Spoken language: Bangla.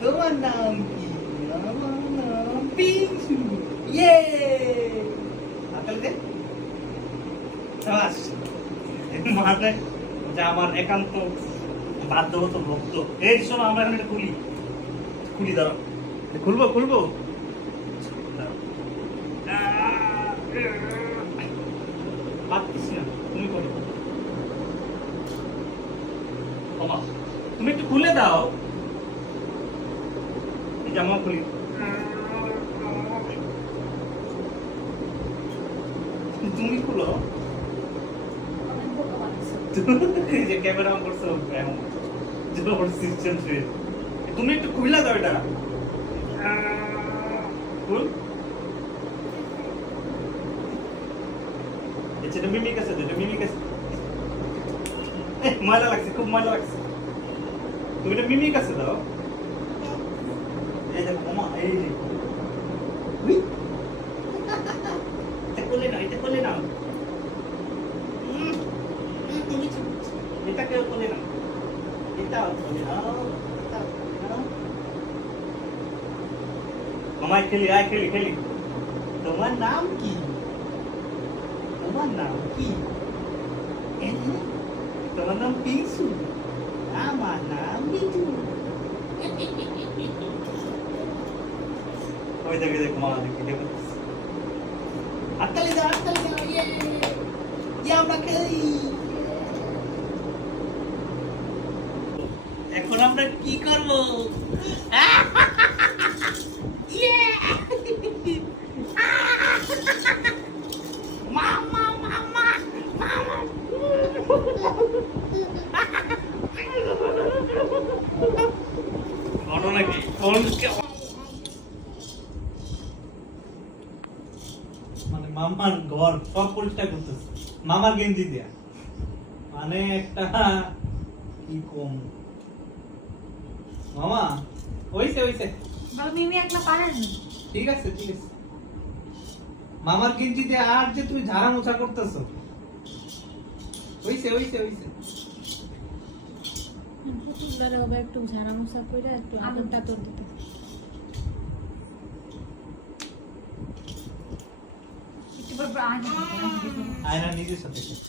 তোমার নাম কি আমার নাম পিঞ্চু ইয়ে একান্ত বাধ্যগত ভক্ত এই শোনো আমরা এখন এটা খুলি। খুলি খুলবো খুলবো। না তুমি করো। তুমি একটু খুলে দাও। জামা খুলি তুমি খুলো। যে ক্যামেরা অন করছ এমন জোর সিস্টেম তুমি একটু খুলে দাও এটা। খুল। এটা মিমিক আছে এটা মিমিক আছে। মজা লাগছে, খুব মজা লাগছে। তুমি এটা মিমিক আছে দাও। এই দেখো মামা এই যে উই। এটা করলে না এটা করলে না উম, উম, তুমি ঠিক- এটা কেউ করলে না এটা করলে না এটা করলে না। মামাই খেলি আয় খেলি খেলি তোমার নাম কি তোমার নাম কি এই, তোমার নাম পিংসু আমার নাম বিজু ওই দেখে দেখো ಅದಕ್ಕೆ ইয়ে আমরা খেলি। এখন আমরা কি করব? মামা মামা মামা ঘটনা কি কোন মানে মামার ঘর সব পরিষ্কার করতেছে। মামার গেঞ্জি দিয়া। মানে একটা কি কম। মামা হইছে হইছে। মিমি একলা পারেন ঠিক আছে ঠিক আছে। মামার গেঞ্জি দিয়ে আর যে তুমি ঝাড়া মোছা করতেছো। হইছে হইছে হইছে। একটু ঝাড়া মোছা করে একটু আদর টাদর দিতে। ఆయన నీది సబ్జెక్ట్